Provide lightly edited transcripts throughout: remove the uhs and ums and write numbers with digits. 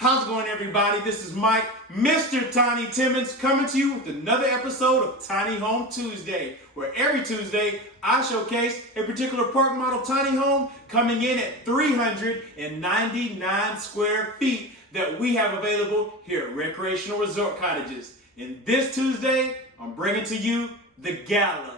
How's it going, everybody? This is Mike, Mr. Tiny Timmons, coming to you with another episode of Tiny Home Tuesday, where every Tuesday I showcase a particular park model tiny home coming in at 399 square feet that we have available here at Recreational Resort Cottages. And this Tuesday, I'm bringing to you the Gala.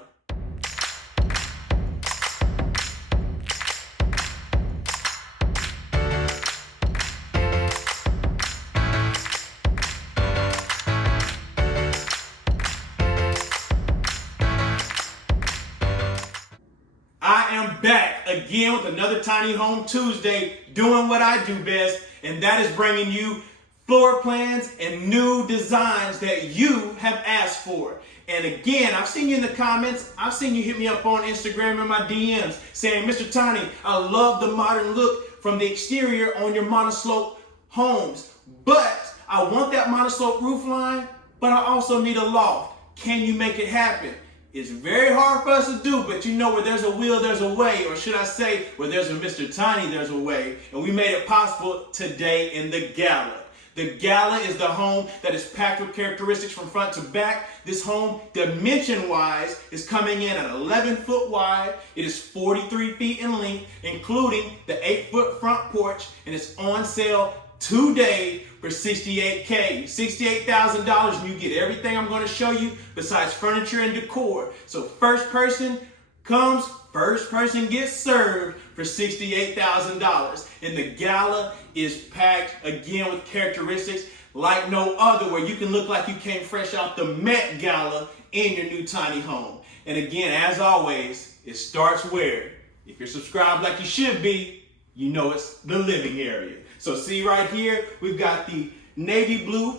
I am back again with another Tiny Home Tuesday, doing what I do best, and that is bringing you floor plans and new designs that you have asked for. And again, I've seen you in the comments, I've seen you hit me up on Instagram and my DMs saying, Mr. Tiny, I love the modern look from the exterior on your monoslope homes, but I want that monoslope roof line, but I also need a loft. Can you make it happen? It's very hard for us to do, but you know, where there's a will, there's a way, or should I say, where there's a Mr. Tiny, there's a way. And we made it possible today in the Gala. The Gala is the home that is packed with characteristics from front to back. This home, dimension-wise, is coming in at 11 foot wide. It is 43 feet in length, including the 8-foot front porch, and it's on sale today for $68K, $68,000, and you get everything I'm going to show you besides furniture and decor. So first person comes, first person gets served for $68,000. And the Gala is packed again with characteristics like no other, where you can look like you came fresh out the Met Gala in your new tiny home. And again, as always, it starts where? If you're subscribed like you should be, you know it's the living area. So see right here, we've got the navy blue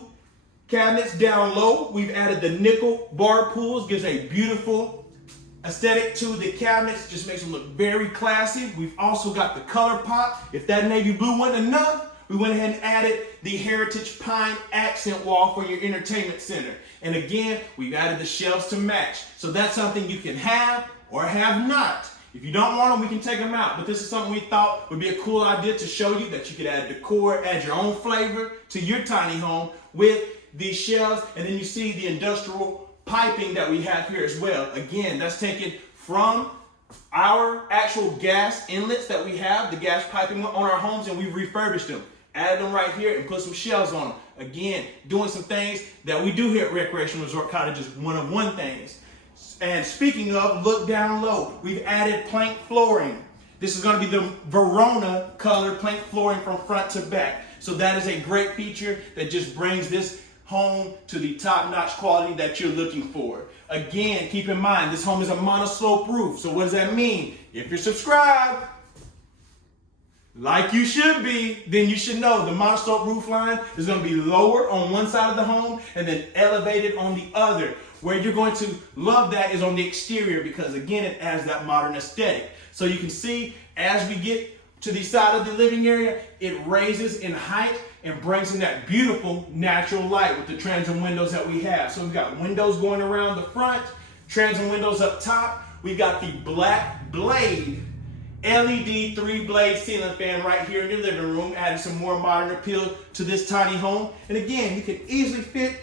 cabinets down low. We've added the nickel bar pools, gives a beautiful aesthetic to the cabinets, just makes them look very classy. We've also got the color pop. If that navy blue wasn't enough, we went ahead and added the heritage pine accent wall for your entertainment center. And again, we've added the shelves to match. So that's something you can have or have not. If you don't want them, we can take them out. But this is something we thought would be a cool idea to show you, that you could add decor, add your own flavor to your tiny home with these shelves. And then you see the industrial piping that we have here as well. Again, that's taken from our actual gas inlets that we have, the gas piping on our homes, and we've refurbished them. Added them right here and put some shelves on them. Again, doing some things that we do here at Recreational Resort Cottages, one things. And speaking of, look down low. We've added plank flooring. This is going to be the Verona color plank flooring from front to back. So that is a great feature that just brings this home to the top-notch quality that you're looking for. Again, keep in mind, this home is a monoslope roof. So what does that mean? If you're subscribed, like you should be, then you should know the monoslope roof line is going to be lower on one side of the home and then elevated on the other. Where you're going to love that is on the exterior, because again, it adds that modern aesthetic. So you can see as we get to the side of the living area, it raises in height and brings in that beautiful natural light with the transom windows that we have. So we've got windows going around the front, transom windows up top. We've got the black blade LED 3-blade ceiling fan right here in your living room, adding some more modern appeal to this tiny home. And again, you can easily fit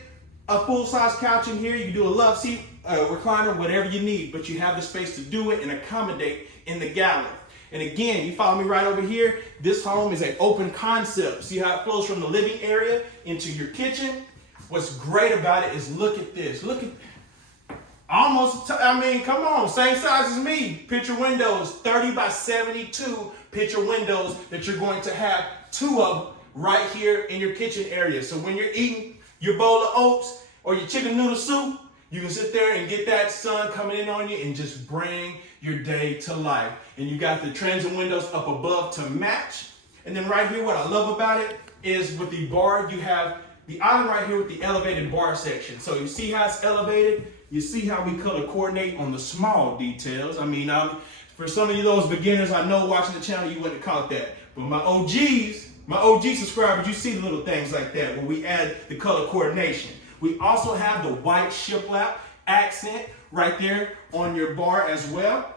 a full-size couch in here. You can do a love seat, recliner, whatever you need, but you have the space to do it and accommodate in the Gala. And again, you follow me right over here. This home is an open concept. See how it flows from the living area into your kitchen? What's great about it is, look at this. Look at, come on, same size as me. Picture windows, 30 by 72 picture windows that you're going to have 2 of right here in your kitchen area. So when you're eating your bowl of oats or your chicken noodle soup, you can sit there and get that sun coming in on you and just bring your day to life. And you got the transom windows up above to match. And then right here, what I love about it is with the bar, you have the island right here with the elevated bar section. So you see how it's elevated? You see how we color coordinate on the small details. For some of you those beginners I know watching the channel, you wouldn't call it that. But my OG subscribers, you see the little things like that where we add the color coordination. We also have the white shiplap accent right there on your bar as well.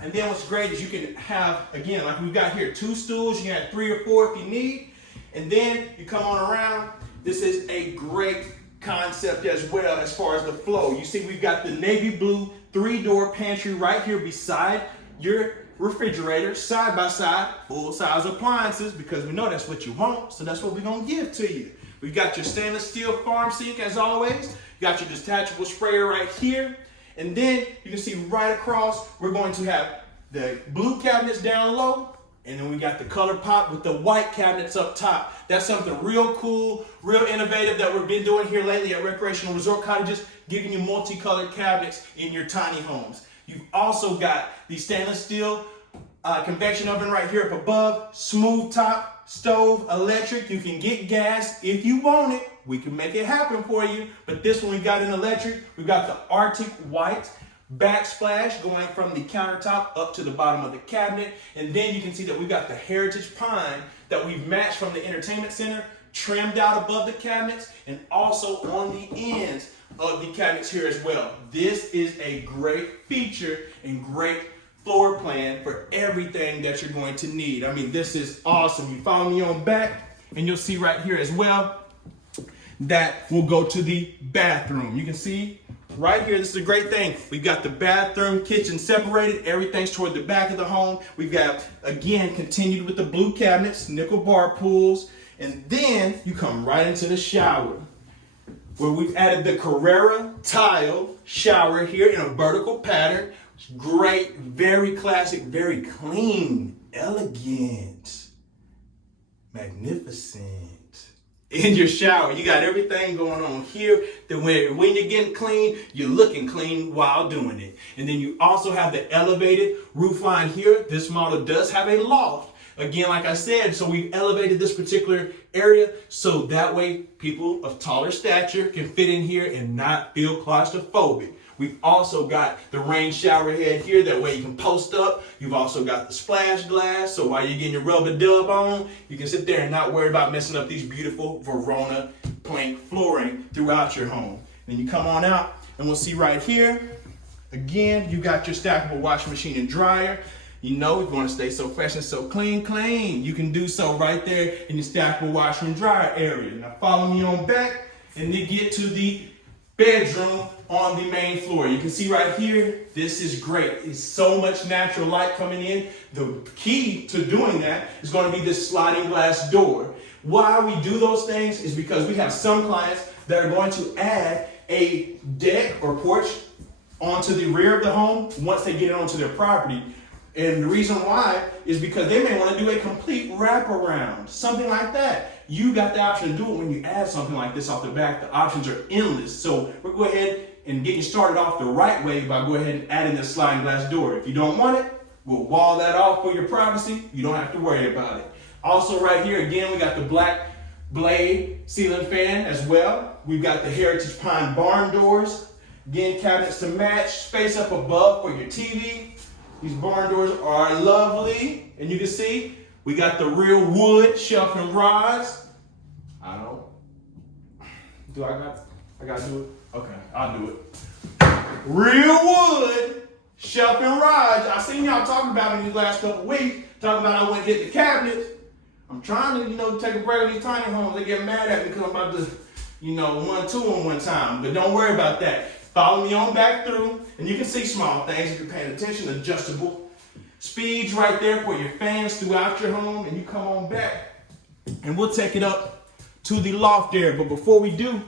And then what's great is you can have, again, like we've got here, 2 stools. You can have 3 or 4 if you need. And then you come on around. This is a great concept as well as far as the flow. You see we've got the navy blue 3-door pantry right here beside your refrigerator, side by side, full size appliances, because we know that's what you want, so that's what we're gonna give to you. We've got your stainless steel farm sink as always. You got your detachable sprayer right here. And then you can see right across, we're going to have the blue cabinets down low, and then we got the color pop with the white cabinets up top. That's something real cool, real innovative that we've been doing here lately at Recreational Resort Cottages, giving you multicolored cabinets in your tiny homes. You've also got the stainless steel convection oven right here up above, smooth top, stove, electric. You can get gas if you want it. We can make it happen for you. But this one we got in electric. We got the Arctic white backsplash going from the countertop up to the bottom of the cabinet. And then you can see that we've got the heritage pine that we've matched from the entertainment center, trimmed out above the cabinets and also on the ends of the cabinets here as well. This is a great feature and great floor plan for everything that you're going to need. I mean, this is awesome. You follow me on back and you'll see right here as well that will go to the bathroom. You can see right here, this is a great thing. We've got the bathroom, kitchen separated. Everything's toward the back of the home. We've got, again, continued with the blue cabinets, nickel bar pools, and then you come right into the shower, where we've added the Carrera tile shower here in a vertical pattern. Great, very classic, very clean, elegant, magnificent. In your shower, you got everything going on here that when you're getting clean, you're looking clean while doing it. And then you also have the elevated roof line here. This model does have a loft. Again, like I said, so we've elevated this particular area so that way people of taller stature can fit in here and not feel claustrophobic. We've also got the rain shower head here, that way you can post up. You've also got the splash glass, so while you're getting your rubber dub on, you can sit there and not worry about messing up these beautiful Verona plank flooring throughout your home. Then you come on out and we'll see right here, again, you got your stackable washing machine and dryer. You know, if you want to stay so fresh and so clean, you can do so right there in the stackable washer and dryer area. Now follow me on back and then get to the bedroom on the main floor. You can see right here, this is great. It's so much natural light coming in. The key to doing that is going to be this sliding glass door. Why we do those things is because we have some clients that are going to add a deck or porch onto the rear of the home once they get it onto their property. And the reason why is because they may want to do a complete wraparound, something like that. You got the option to do it when you add something like this off the back. The options are endless. So we'll go ahead and get you started off the right way by going ahead and adding this sliding glass door. If you don't want it, we'll wall that off for your privacy. You don't have to worry about it. Also right here, again, we got the black blade ceiling fan as well. We've got the heritage pine barn doors. Again, cabinets to match, space up above for your TV. These barn doors are lovely, and you can see we got the real wood shelf and rods. I gotta do it? Okay, I'll do it. Real wood shelf and rods. I seen y'all talking about it in these last couple of weeks, talking about I went to hit the cabinets. I'm trying to, take a break on these tiny homes. They get mad at me because I'm about to, 1-2 one time. But don't worry about that. Follow me on back through, and you can see small things if you're paying attention. Adjustable speeds right there for your fans throughout your home, and you come on back, and we'll take it up to the loft area. But before we do,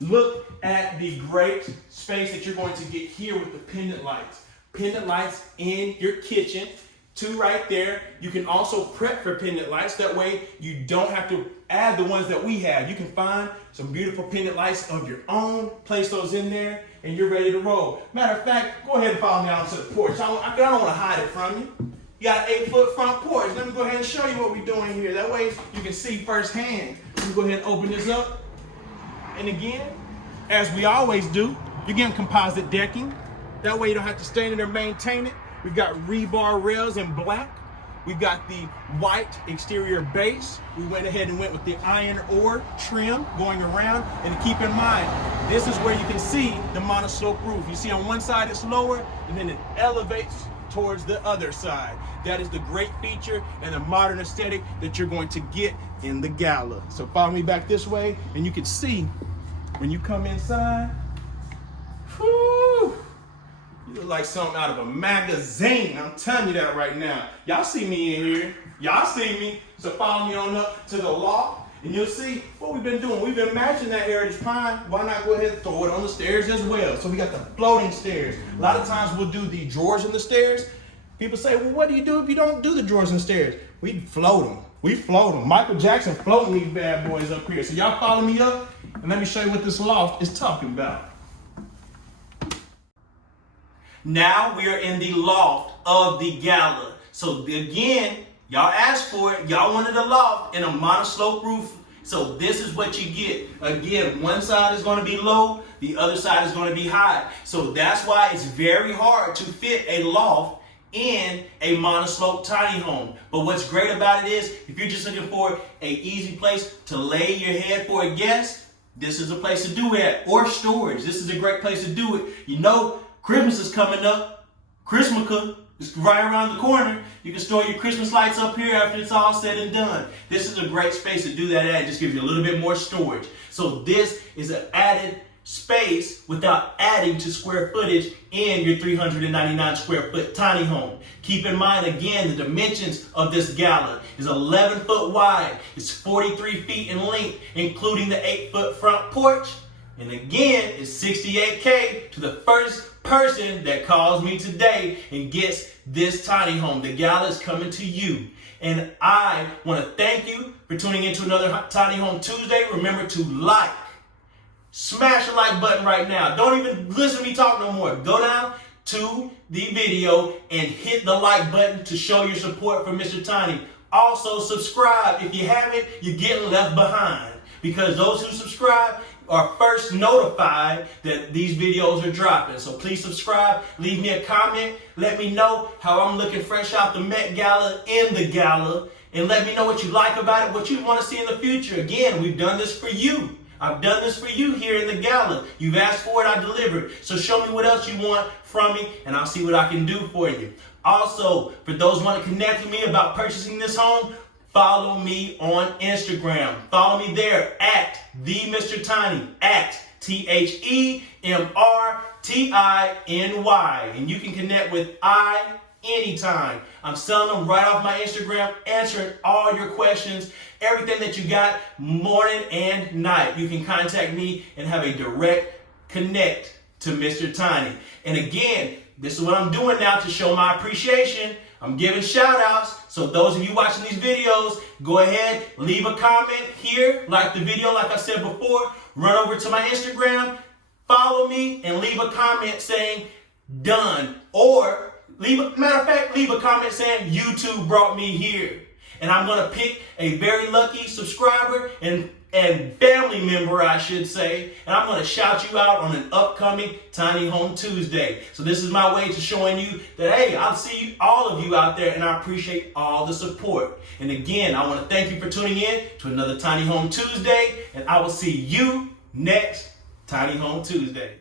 look at the great space that you're going to get here with the pendant lights. Pendant lights in your kitchen, 2 right there. You can also prep for pendant lights. That way you don't have to add the ones that we have. You can find some beautiful pendant lights of your own, place those in there, and you're ready to roll. Matter of fact, go ahead and follow me out to the porch. I don't want to hide it from you. You got an 8-foot front porch. Let me go ahead and show you what we're doing here. That way you can see firsthand. Let me go ahead and open this up. And again, as we always do, you're getting composite decking. That way you don't have to stand in there and maintain it. We've got rebar rails in black. We've got the white exterior base. We went ahead and went with the iron ore trim going around. And keep in mind, this is where you can see the monoslope roof. You see on one side it's lower, and then it elevates towards the other side. That is the great feature and the modern aesthetic that you're going to get in the Gala. So follow me back this way, and you can see when you come inside, whew, you look like something out of a magazine. I'm telling you that right now. Y'all see me in here. Y'all see me. So follow me on up to the loft, and you'll see what we've been doing. We've been matching that heritage pine. Why not go ahead and throw it on the stairs as well? So we got the floating stairs. A lot of times we'll do the drawers in the stairs. People say, well, what do you do if you don't do the drawers and stairs? We float them. We float them. Michael Jackson floating these bad boys up here. So y'all follow me up, and let me show you what this loft is talking about. Now we are in the loft of the Gala. So again, y'all asked for it. Y'all wanted a loft and a monoslope roof. So this is what you get. Again, one side is going to be low, the other side is going to be high. So that's why it's very hard to fit a loft in a monoslope tiny home. But what's great about it is, if you're just looking for an easy place to lay your head for a guest, this is a place to do it. Or storage. This is a great place to do it. You know, Christmas is coming up. Christmas is right around the corner. You can store your Christmas lights up here after it's all said and done. This is a great space to do that at. It just gives you a little bit more storage. So this is an added space without adding to square footage in your 399 square foot tiny home. Keep in mind, again, the dimensions of this Gala is 11 foot wide. It's 43 feet in length, including the 8-foot front porch. And again, it's $68K to the first person that calls me today and gets this tiny home. The Gala is coming to you. And I want to thank you for tuning into another Tiny Home Tuesday. Remember to like. Smash the like button right now. Don't even listen to me talk no more. Go down to the video and hit the like button to show your support for Mr. Tiny. Also, subscribe. If you haven't, you're getting left behind, because those who subscribe are first notified that these videos are dropping. So please subscribe, leave me a comment, let me know how I'm looking fresh out the Met Gala in the Gala, and let me know what you like about it, what you want to see in the future. Again, we've done this for you. I've done this for you here in the Gala. You've asked for it, I delivered. So show me what else you want from me, and I'll see what I can do for you. Also, for those who want to connect with me about purchasing this home, follow me on Instagram. Follow me there at @TheMrTiny, at TheMrTiny. And you can connect with I anytime. I'm selling them right off my Instagram, answering all your questions, everything that you got, morning and night. You can contact me and have a direct connect to Mr. Tiny. And again, this is what I'm doing now to show my appreciation. I'm giving shout outs. So those of you watching these videos, go ahead, leave a comment here, like the video, like I said before, run over to my Instagram, follow me, and leave a comment saying done. Or matter of fact, leave a comment saying YouTube brought me here. And I'm going to pick a very lucky subscriber and family member, I should say, and I'm going to shout you out on an upcoming Tiny Home Tuesday. So this is my way to showing you that, hey, I'll see all of you out there, and I appreciate all the support. And again, I want to thank you for tuning in to another Tiny Home Tuesday, and I will see you next Tiny Home Tuesday.